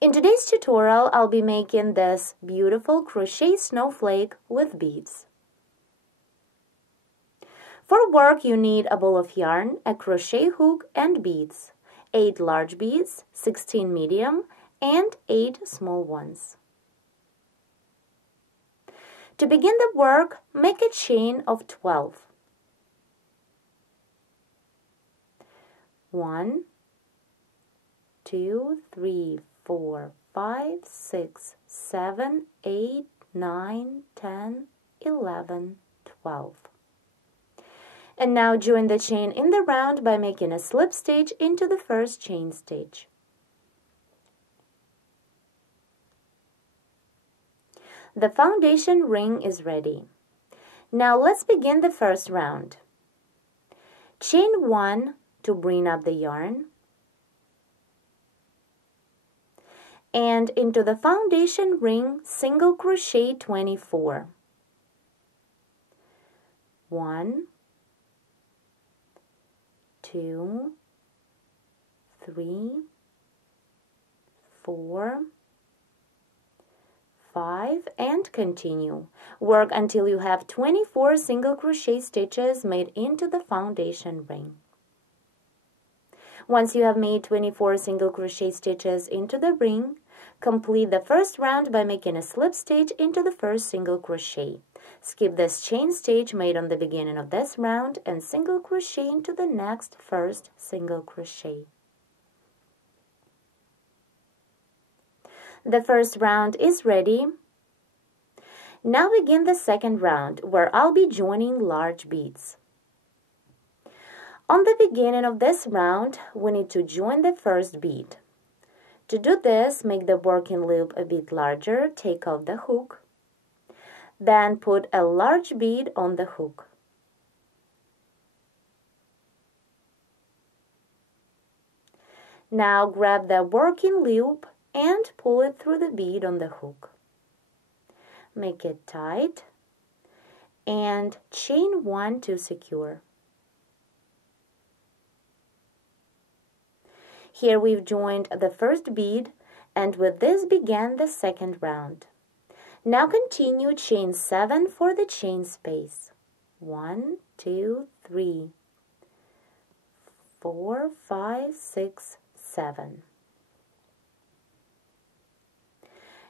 In today's tutorial, I'll be making this beautiful crochet snowflake with beads. For work, you need a ball of yarn, a crochet hook, and beads. 8 large beads, 16 medium, and 8 small ones. To begin the work, make a chain of 12. 1, 2, 3, 4, 5, 6, 7, 8, 9, 10, 11, 12. And now join the chain in the round by making a slip stitch into the first chain stitch. The foundation ring is ready. Now let's begin the first round. Chain 1 to bring up the yarn, and into the foundation ring single crochet 24. 1, 2, 3, 4, 5, and continue. Work until you have 24 single crochet stitches made into the foundation ring. Once you have made 24 single crochet stitches into the ring, complete the first round by making a slip stitch into the first single crochet. Skip this chain stitch made on the beginning of this round and single crochet into the next first single crochet. The first round is ready. Now begin the second round, where I'll be joining large beads. On the beginning of this round, we need to join the first bead. To do this, make the working loop a bit larger, take off the hook, then put a large bead on the hook. Now grab the working loop and pull it through the bead on the hook. Make it tight and chain 1 to secure. Here we've joined the first bead, and with this began the second round. Now continue chain 7 for the chain space. 1, 2, 3, 4, 5, 6, 7.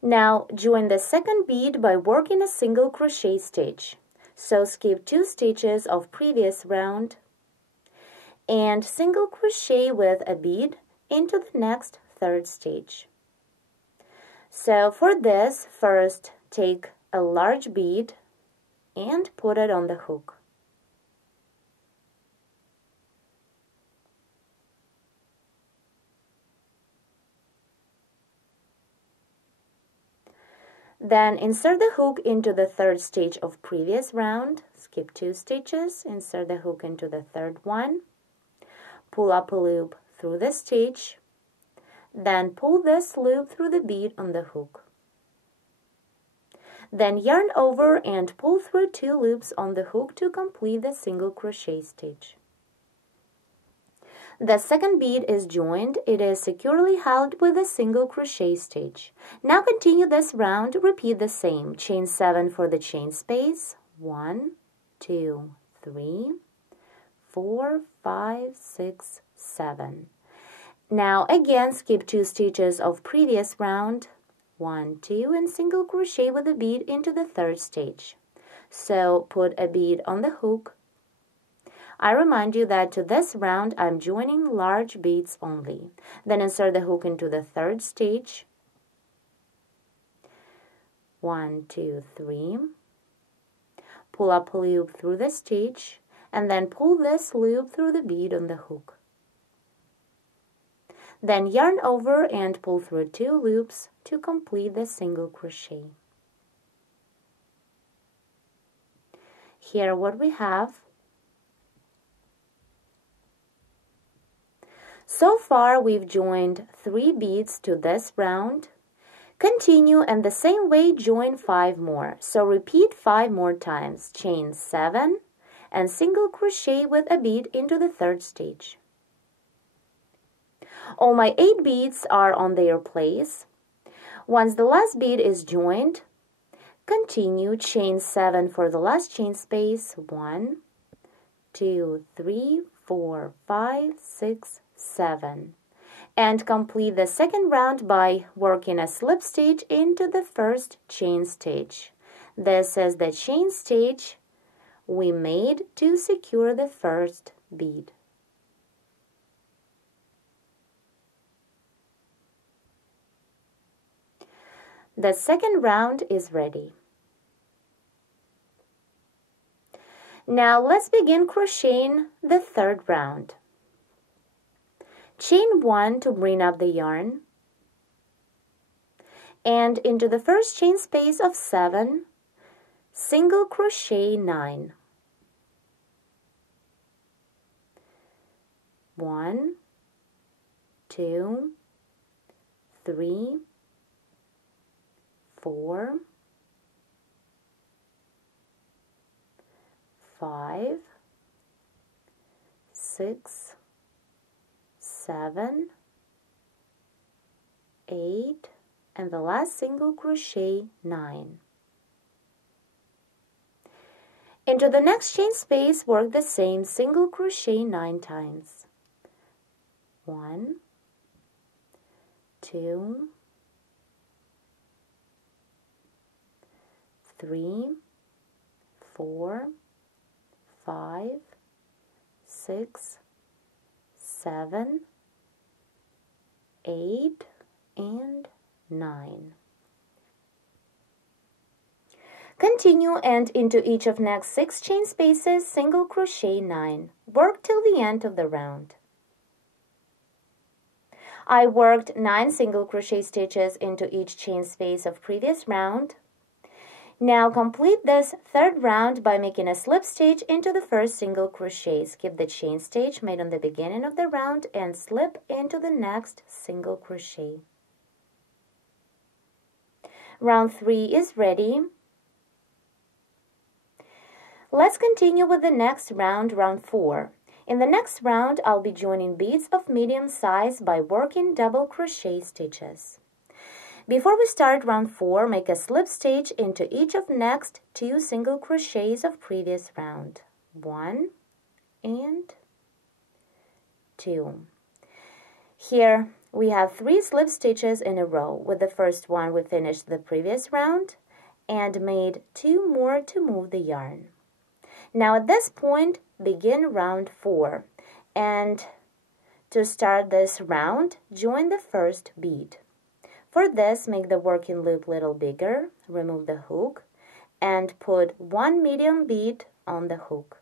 Now join the second bead by working a single crochet stitch. So skip 2 stitches of previous round and single crochet with a bead into the next third stitch. So for this, first take a large bead and put it on the hook. Then insert the hook into the third stitch of previous round, skip 2 stitches, insert the hook into the third one, pull up a loop through the stitch, then pull this loop through the bead on the hook. Then yarn over and pull through 2 loops on the hook to complete the single crochet stitch. The second bead is joined. It is securely held with a single crochet stitch. Now continue this round, repeat the same. Chain 7 for the chain space. 1, 2, 3, 4, 5, 6, 7. Now again skip 2 stitches of previous round, 1, 2, and single crochet with a bead into the third stitch. So put a bead on the hook. I remind you that to this round I'm joining large beads only. Then insert the hook into the third stitch. 1, 2, 3. Pull up a loop through the stitch and then pull this loop through the bead on the hook. Then yarn over and pull through 2 loops to complete the single crochet. Here what we have. So far we've joined 3 beads to this round. Continue and the same way join 5 more. So repeat 5 more times. Chain 7 and single crochet with a bead into the third stitch. All my 8 beads are on their place. Once the last bead is joined, continue chain 7 for the last chain space. 1, 2, 3, 4, 5, 6, 7. And complete the second round by working a slip stitch into the first chain stitch. This is the chain stitch we made to secure the first bead. The second round is ready. Now let's begin crocheting the third round. Chain 1 to bring up the yarn, and into the first chain space of 7, single crochet 9. 1, 2, 3, 4, 5, 6, 7, 8, and the last single crochet 9. Into the next chain space, work the same single crochet 9 times. 1, 2, 3, 4, 5, 6, 7, 8, and 9. Continue and into each of next 6 chain spaces, single crochet 9. Work till the end of the round. I worked 9 single crochet stitches into each chain space of previous round. Now complete this third round by making a slip stitch into the first single crochet. Skip the chain stitch made on the beginning of the round and slip into the next single crochet. Round 3 is ready. Let's continue with the next round, round 4. In the next round, I'll be joining beads of medium size by working double crochet stitches. Before we start round 4, make a slip stitch into each of next 2 single crochets of previous round. 1 and 2. Here we have 3 slip stitches in a row. With the first one we finished the previous round and made 2 more to move the yarn. Now at this point, begin round 4, and to start this round, join the first bead. For this, make the working loop a little bigger, remove the hook, and put 1 medium bead on the hook.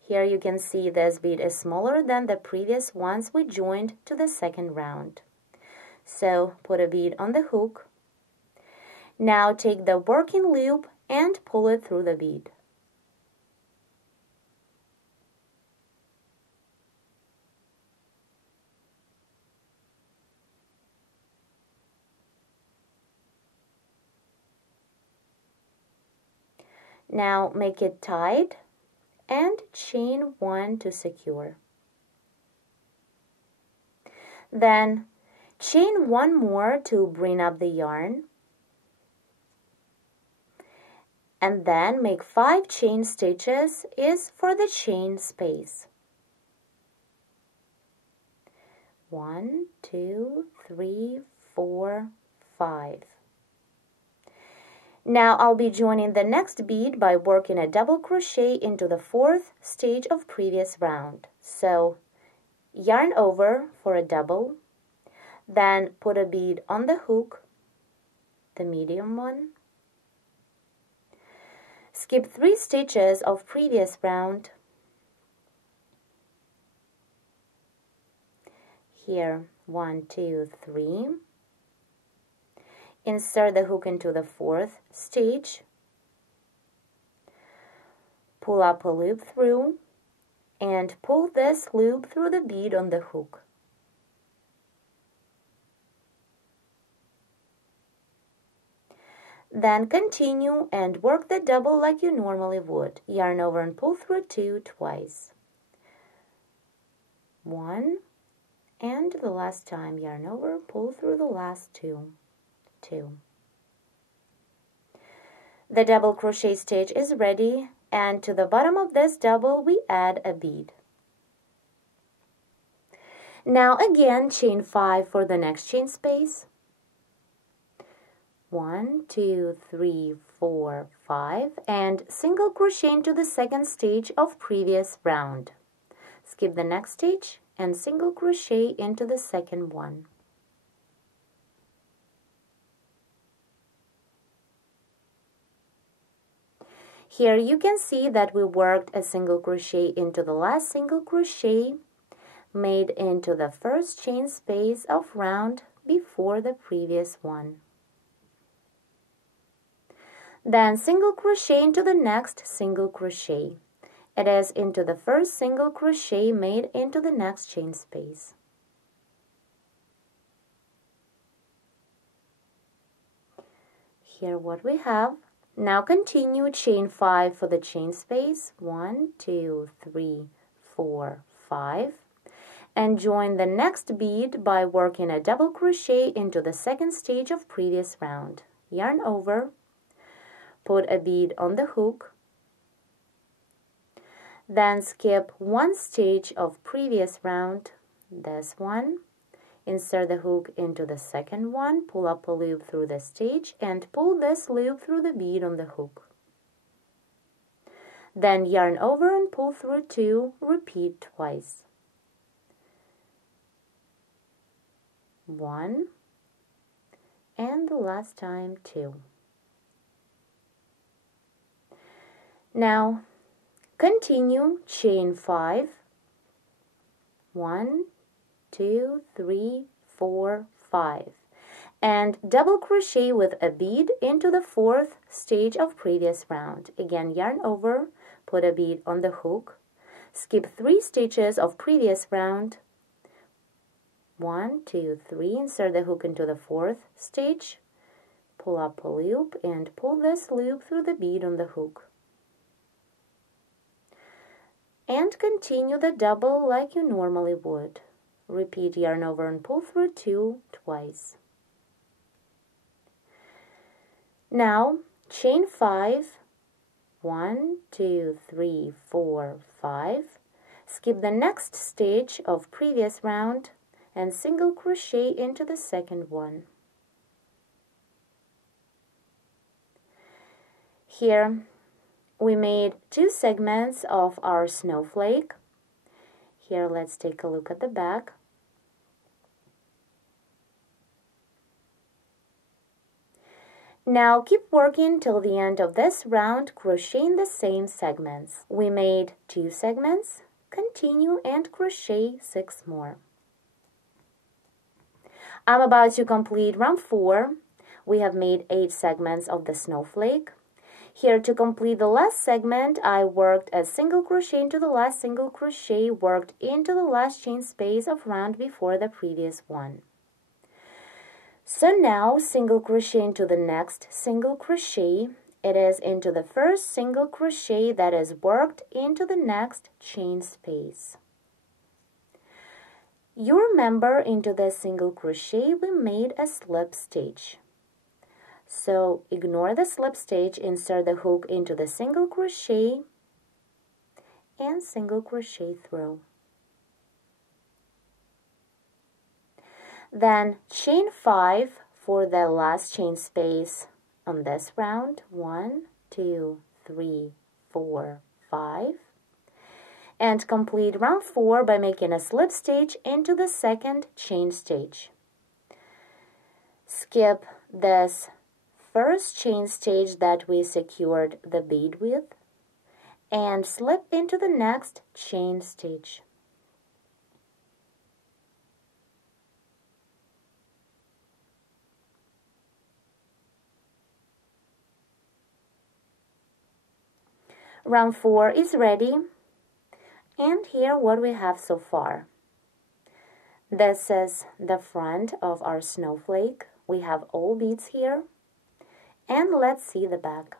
Here you can see this bead is smaller than the previous ones we joined to the second round. So put a bead on the hook. Now take the working loop and pull it through the bead. Now make it tight and chain 1 to secure. Then chain 1 more to bring up the yarn, and then make 5 chain stitches is for the chain space. 1, 2, 3, 4, 5. Now I'll be joining the next bead by working a double crochet into the 4th stage of previous round. So yarn over for a double, then put a bead on the hook, the medium one. Skip 3 stitches of previous round. Here, 1, 2, 3. Insert the hook into the 4th stitch. Pull up a loop through and pull this loop through the bead on the hook. Then continue and work the double like you normally would. Yarn over and pull through 2 twice. 1 And the last time, yarn over, pull through the last two. The double crochet stitch is ready, and to the bottom of this double we add a bead. Now again, chain 5 for the next chain space. 1, 2, 3, 4, 5, and single crochet into the second stage of previous round. Skip the next stitch and single crochet into the second one. Here you can see that we worked a single crochet into the last single crochet made into the first chain space of round before the previous one. Then single crochet into the next single crochet. It is into the first single crochet made into the next chain space. Here what we have. Now continue chain 5 for the chain space. 1, 2, 3, 4, 5. And join the next bead by working a double crochet into the second stage of previous round. Yarn over, put a bead on the hook, then skip one stage of previous round, this one, insert the hook into the second one, pull up a loop through the stage, and pull this loop through the bead on the hook. Then yarn over and pull through 2, repeat twice. 1, and the last time 2. Now continue chain 5. 1, 2, 3, 4, 5, and double crochet with a bead into the fourth stage of previous round. Again, yarn over, put a bead on the hook, skip 3 stitches of previous round. 1, 2, 3, insert the hook into the fourth stage, pull up a loop, and pull this loop through the bead on the hook. And continue the double like you normally would. Repeat yarn over and pull through 2 twice. Now chain 5, 1, 2, 3, 4, 5, skip the next stage of previous round and single crochet into the second one. Here we made 2 segments of our snowflake. Here let's take a look at the back. Now keep working till the end of this round, crocheting the same segments. We made 2 segments, continue and crochet 6 more. I'm about to complete round 4. We have made 8 segments of the snowflake. Here to complete the last segment, I worked a single crochet into the last single crochet, worked into the last chain space of round before the previous one. So now single crochet into the next single crochet. It is into the first single crochet that is worked into the next chain space. You remember into the single crochet we made a slip stitch. So ignore the slip stitch, insert the hook into the single crochet and single crochet through. Then chain 5 for the last chain space on this round. 1, 2, 3, 4, 5. And complete round 4 by making a slip stitch into the second chain stitch. Skip this first chain stitch that we secured the bead with and slip into the next chain stitch. Round 4 is ready, and here what we have so far. This is the front of our snowflake. We have all beads here. And let's see the back.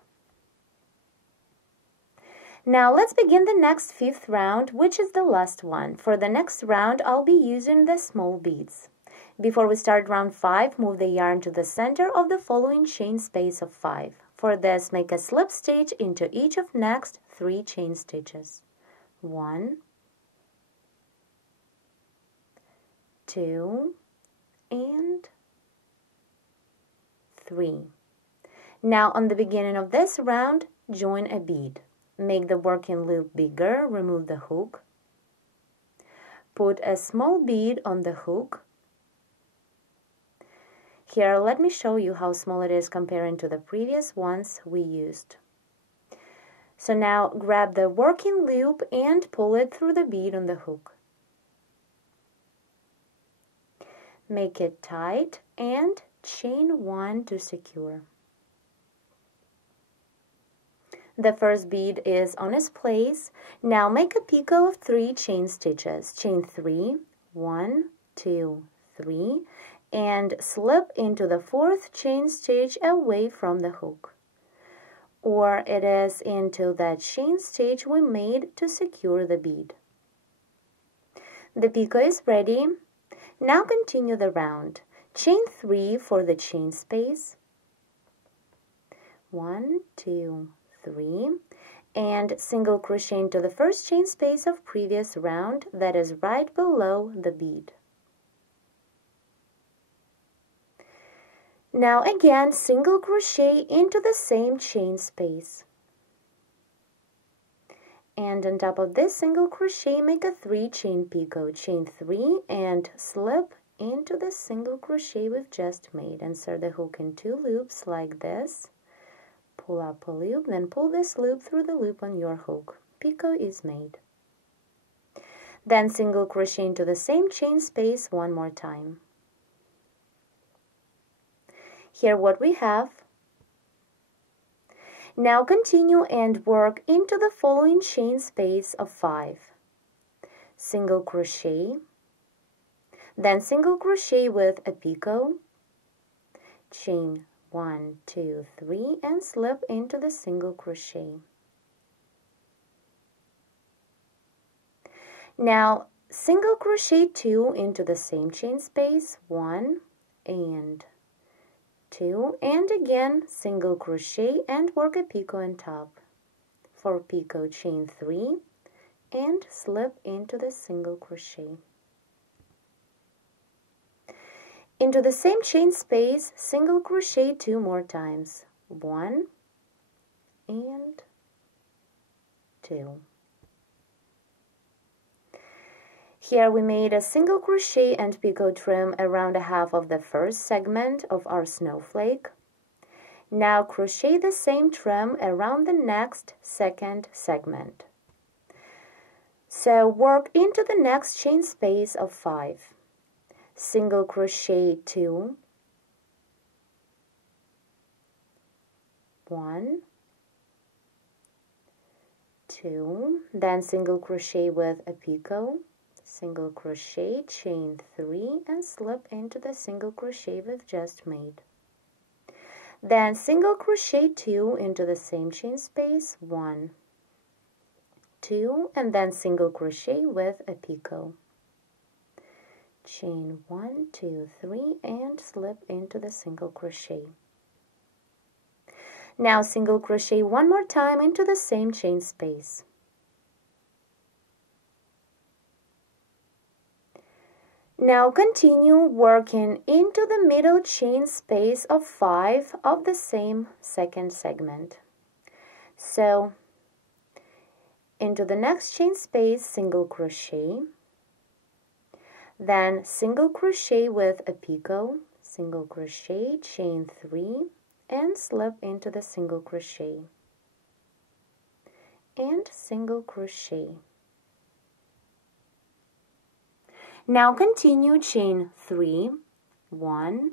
Now let's begin the next 5th round, which is the last one. For the next round, I'll be using the small beads. Before we start round 5, move the yarn to the center of the following chain space of 5. For this, make a slip stitch into each of next 3 chain stitches. 1, 2, and 3. Now on the beginning of this round, join a bead. Make the working loop bigger, remove the hook. Put a small bead on the hook. Here, let me show you how small it is comparing to the previous ones we used. So now grab the working loop and pull it through the bead on the hook. Make it tight and chain 1 to secure. The first bead is on its place. Now make a picot of 3 chain stitches. Chain 3, 1, 2, 3, and slip into the 4th chain stitch away from the hook. Or it is into that chain stitch we made to secure the bead. The picot is ready. Now continue the round. Chain 3 for the chain space. 1, 2, 3, and single crochet into the first chain space of previous round that is right below the bead. Now again, single crochet into the same chain space. And on top of this single crochet, make a 3 chain picot. Chain 3 and slip into the single crochet we've just made. Insert the hook in 2 loops like this. Pull up a loop, then pull this loop through the loop on your hook. Picot is made. Then single crochet into the same chain space 1 more time. Here what we have. Now continue and work into the following chain space of 5. Single crochet, then single crochet with a picot, chain 1, 2, 3, and slip into the single crochet. Now single crochet 2 into the same chain space, 1 and 2, and again single crochet and work a picot on top. For picot, chain 3 and slip into the single crochet. Into the same chain space, single crochet 2 more times. 1 and 2. Here we made a single crochet and picot trim around a half of the first segment of our snowflake. Now crochet the same trim around the next second segment. So work into the next chain space of 5. Single crochet 2, 1, 2, then single crochet with a picot, single crochet, chain 3, and slip into the single crochet we've just made. Then single crochet 2 into the same chain space, 1, 2, and then single crochet with a picot. Chain 1, 2, 3, and slip into the single crochet. Now single crochet 1 more time into the same chain space. Now continue working into the middle chain space of 5 of the same second segment. So into the next chain space, single crochet, then single crochet with a picot, single crochet, chain 3, and slip into the single crochet, and single crochet. Now continue chain 3, 1,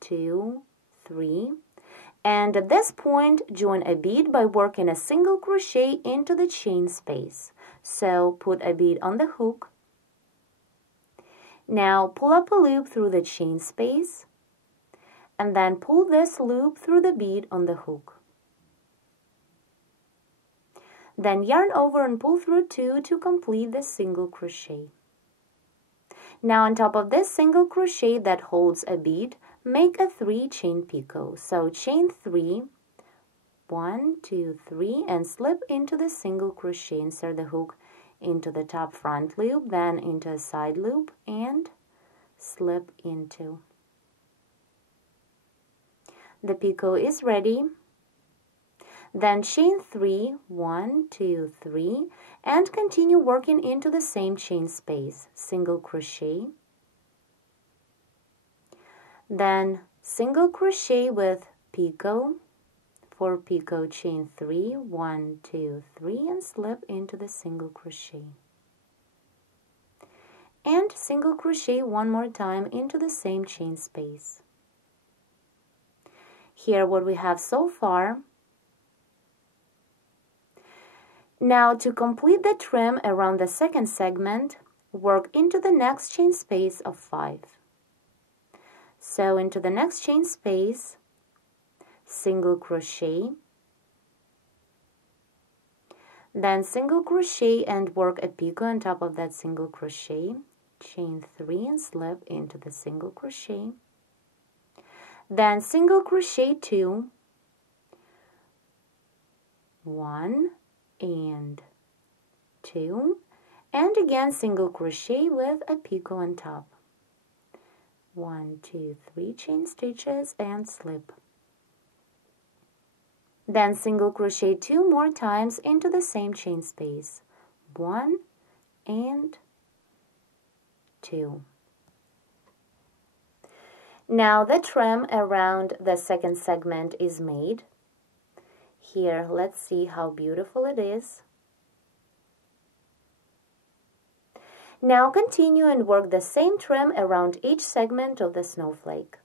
2, 3, and at this point join a bead by working a single crochet into the chain space. So put a bead on the hook. Now pull up a loop through the chain space and then pull this loop through the bead on the hook. Then yarn over and pull through 2 to complete the single crochet. Now on top of this single crochet that holds a bead, make a 3 chain picot. So chain 3, 1, 2, 3, and slip into the single crochet. Insert the hook into the top front loop, then into a side loop, and slip into. The picot is ready. Then chain 3, 1, 2, 3, and continue working into the same chain space. Single crochet, then single crochet with picot, 4 picot, chain 3, 1, 2, 3, and slip into the single crochet. And single crochet one more time into the same chain space. Here what we have so far. Now to complete the trim around the second segment, work into the next chain space of 5. So into the next chain space, single crochet, then single crochet and work a picot on top of that single crochet, chain 3 and slip into the single crochet, then single crochet 2, 1 and 2, and again single crochet with a picot on top. 1, 2, 3 chain stitches and slip. Then single crochet 2 more times into the same chain space. 1 and 2. Now the trim around the second segment is made. Here, let's see how beautiful it is. Now continue and work the same trim around each segment of the snowflake.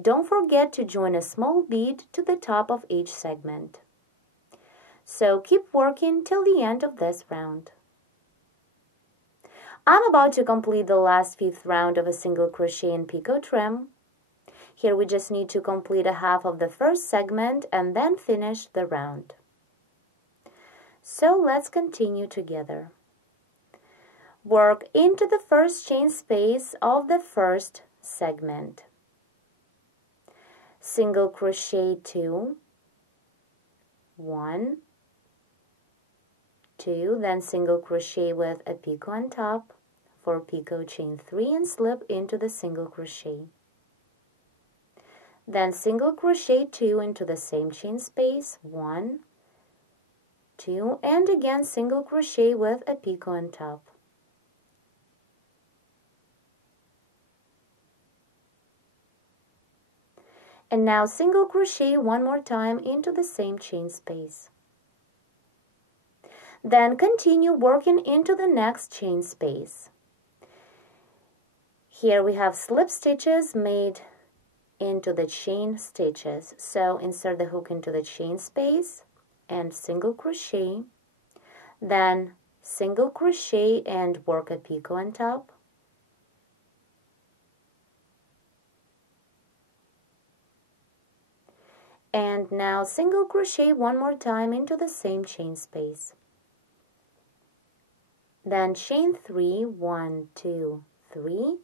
Don't forget to join a small bead to the top of each segment. So keep working till the end of this round. I'm about to complete the last 5th round of a single crochet and picot trim. Here we just need to complete a half of the first segment and then finish the round. So let's continue together. Work into the first chain space of the first segment. Single crochet 2, 1, 2, then single crochet with a picot on top, 4 picot, chain 3 and slip into the single crochet. Then single crochet 2 into the same chain space, 1, 2, and again single crochet with a picot on top. And now single crochet one more time into the same chain space. Then continue working into the next chain space. Here we have slip stitches made into the chain stitches. So insert the hook into the chain space and single crochet, then single crochet and work a picot on top. And now single crochet one more time into the same chain space. Then chain 3, 1, 2, 3.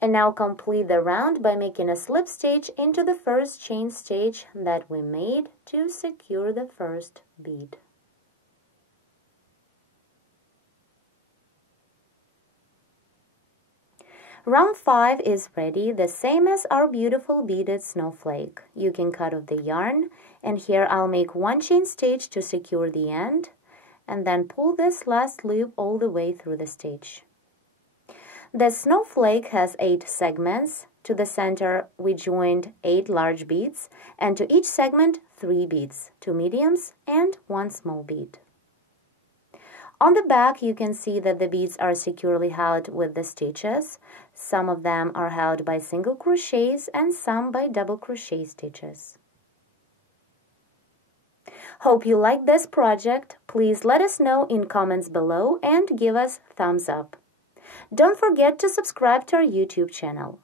And now complete the round by making a slip stitch into the first chain stitch that we made to secure the first bead. Round 5 is ready, the same as our beautiful beaded snowflake. You can cut off the yarn, and here I'll make 1 chain stitch to secure the end, and then pull this last loop all the way through the stitch. The snowflake has 8 segments. To the center we joined 8 large beads, and to each segment 3 beads, 2 mediums and 1 small bead. On the back you can see that the beads are securely held with the stitches. Some of them are held by single crochets and some by double crochet stitches. Hope you like this project. Please let us know in comments below and give us thumbs up. Don't forget to subscribe to our YouTube channel.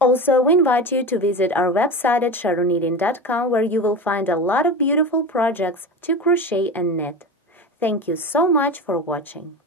Also, we invite you to visit our website at sharoknitting.com, where you will find a lot of beautiful projects to crochet and knit. Thank you so much for watching.